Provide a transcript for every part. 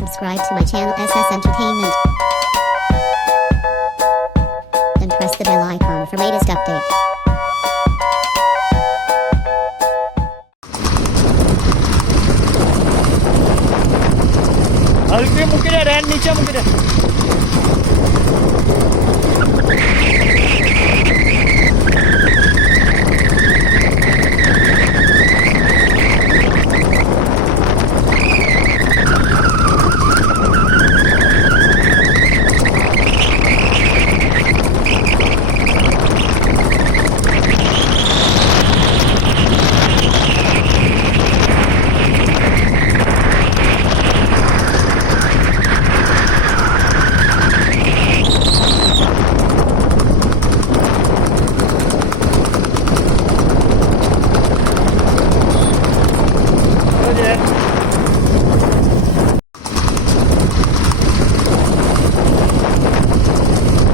Subscribe to my channel SS Entertainment. And press the bell icon for latest updates. હલકી મૂકી દે રેન નીચે મૂકી દે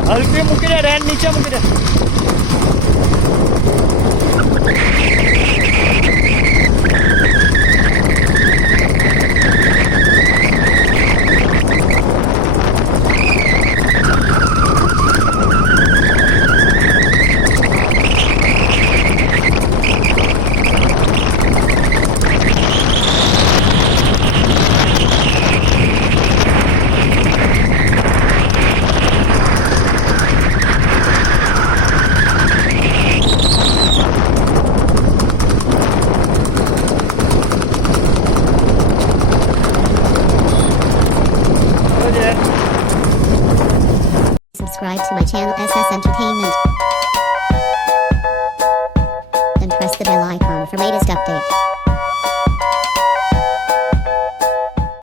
હલકી મૂકી દે રેન નીચે મૂકી દે